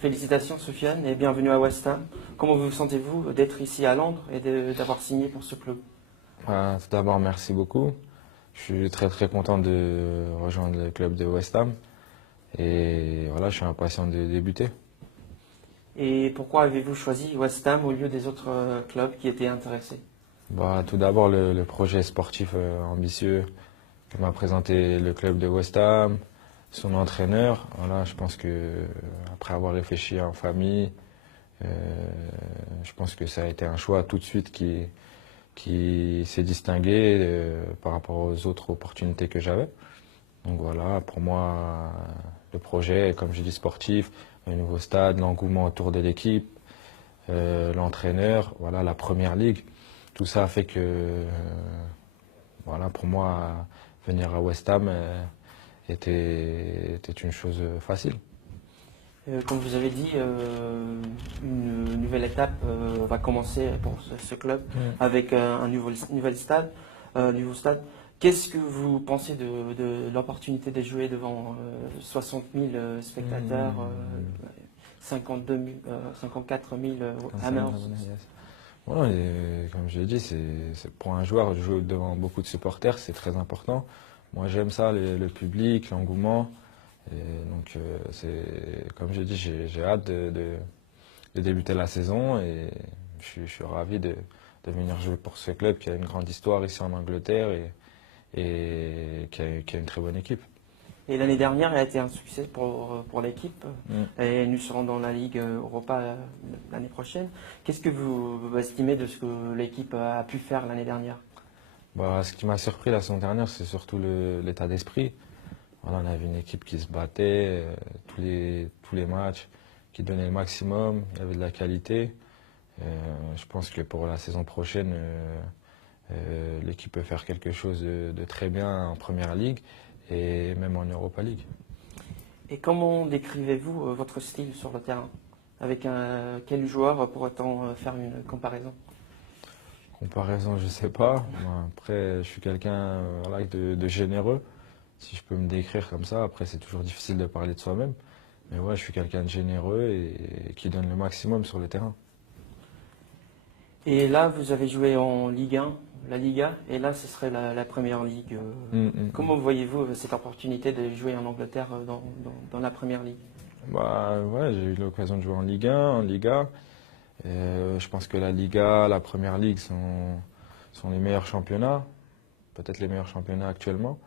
Félicitations Sofiane et bienvenue à West Ham. Comment vous sentez-vous d'être ici à Londres et d'avoir signé pour ce club? Tout d'abord, merci beaucoup. Je suis très content de rejoindre le club de West Ham et voilà, je suis impatient de débuter. Et pourquoi avez-vous choisi West Ham au lieu des autres clubs qui étaient intéressés? Tout d'abord, le projet sportif ambitieux que m'a présenté le club de West Ham, son entraîneur. Voilà, je pense que après avoir réfléchi en famille, euh, je pense que ça a été un choix tout de suite qui s'est distingué par rapport aux autres opportunités que j'avais. Donc voilà, pour moi, le projet, comme je dis, sportif, le nouveau stade, l'engouement autour de l'équipe, l'entraîneur, voilà, la première ligue, tout ça a fait que, voilà, pour moi, venir à West Ham était une chose facile. Comme vous avez dit, une nouvelle étape va commencer pour ce club avec un nouveau stade. Qu'est-ce que vous pensez de l'opportunité de jouer devant 60 000 spectateurs, 54 000 Hammers? Voilà, et comme je l'ai dit, pour un joueur de jouer devant beaucoup de supporters, c'est très important. Moi, j'aime ça, le public, l'engouement. Et donc, comme j'ai dit, j'ai hâte de débuter la saison et je suis ravi de venir jouer pour ce club qui a une grande histoire ici en Angleterre et qui a une très bonne équipe. Et l'année dernière, elle a été un succès pour l'équipe. Et nous serons dans la Ligue Europa l'année prochaine. Qu'est-ce que vous estimez de ce que l'équipe a pu faire l'année dernière? Ce qui m'a surpris la saison dernière, c'est surtout l'état d'esprit. Voilà, on avait une équipe qui se battait tous les matchs, qui donnait le maximum, il y avait de la qualité. Je pense que pour la saison prochaine, l'équipe peut faire quelque chose de très bien en Première Ligue et même en Europa League. Et comment décrivez-vous votre style sur le terrain? Avec quel joueur pourrait-on faire une comparaison? Comparaison, je sais pas. Après, je suis quelqu'un voilà, de généreux, si je peux me décrire comme ça. Après, c'est toujours difficile de parler de soi-même. Mais ouais, je suis quelqu'un de généreux et qui donne le maximum sur le terrain. Et là, vous avez joué en Ligue 1, la Liga, et là, ce serait la Première Ligue. Comment voyez-vous cette opportunité de jouer en Angleterre dans la Première Ligue? Ouais, j'ai eu l'occasion de jouer en Ligue 1, en Liga. Je pense que la Liga, la Première Ligue sont les meilleurs championnats, peut-être les meilleurs championnats actuellement.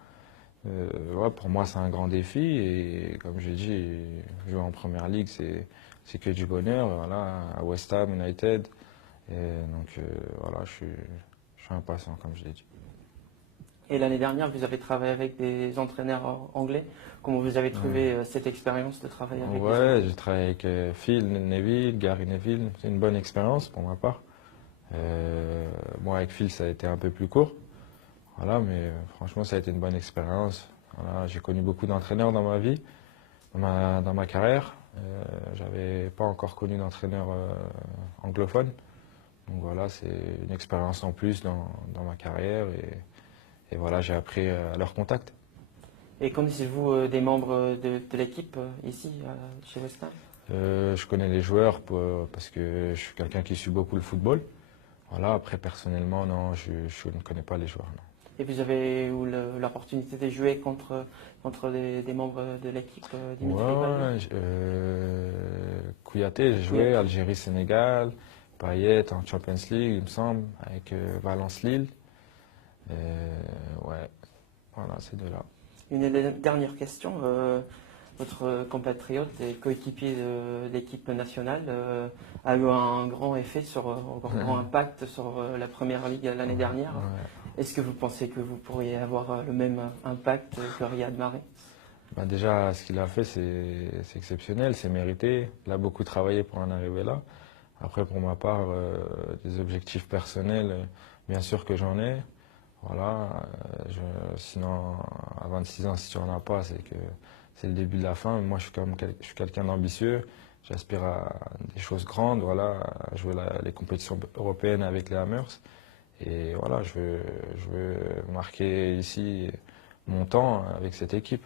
Ouais, pour moi, c'est un grand défi et comme je dis, jouer en Première Ligue, c'est que du bonheur. Voilà, à West Ham United. Et donc voilà, je suis impatient, comme je l'ai dit. Et l'année dernière, vous avez travaillé avec des entraîneurs anglais. Comment vous avez trouvé cette expérience de travailler avec des Ouais, Anglais? j'ai travaillé avec Phil Neville, Gary Neville. C'est une bonne expérience pour ma part. Moi, avec Phil, ça a été un peu plus court. Voilà, mais franchement, ça a été une bonne expérience. Voilà, j'ai connu beaucoup d'entraîneurs dans ma vie, dans ma carrière. J'avais pas encore connu d'entraîneur anglophone. Donc voilà, c'est une expérience en plus dans ma carrière et voilà, j'ai appris à leur contact. Et connaissez-vous des membres de l'équipe ici, chez West Ham? Je connais les joueurs parce que je suis quelqu'un qui suit beaucoup le football. Voilà, après personnellement, non, je ne connais pas les joueurs. Non. Et vous avez eu l'opportunité de jouer contre des membres de l'équipe, Dimitri Payet? Kouyaté, j'ai joué, Kouyaté. Algérie-Sénégal, Payet en Champions League, il me semble, avec Valence-Lille. Ouais, voilà, ces deux-là. Une dernière question. Votre compatriote et coéquipier de l'équipe nationale a eu un grand grand impact sur la Première Ligue l'année dernière. Ouais. Est-ce que vous pensez que vous pourriez avoir le même impact que Riyad Mahrez? Déjà, ce qu'il a fait, c'est exceptionnel, c'est mérité. Il a beaucoup travaillé pour en arriver là. Après, pour ma part, des objectifs personnels, bien sûr que j'en ai. Voilà. Sinon, à 26 ans, si tu n'en as pas, c'est que c'est le début de la fin. Moi, je suis quelqu'un d'ambitieux. J'aspire à des choses grandes, voilà, à jouer les compétitions européennes avec les Hammers. Et voilà, je veux marquer ici mon temps avec cette équipe.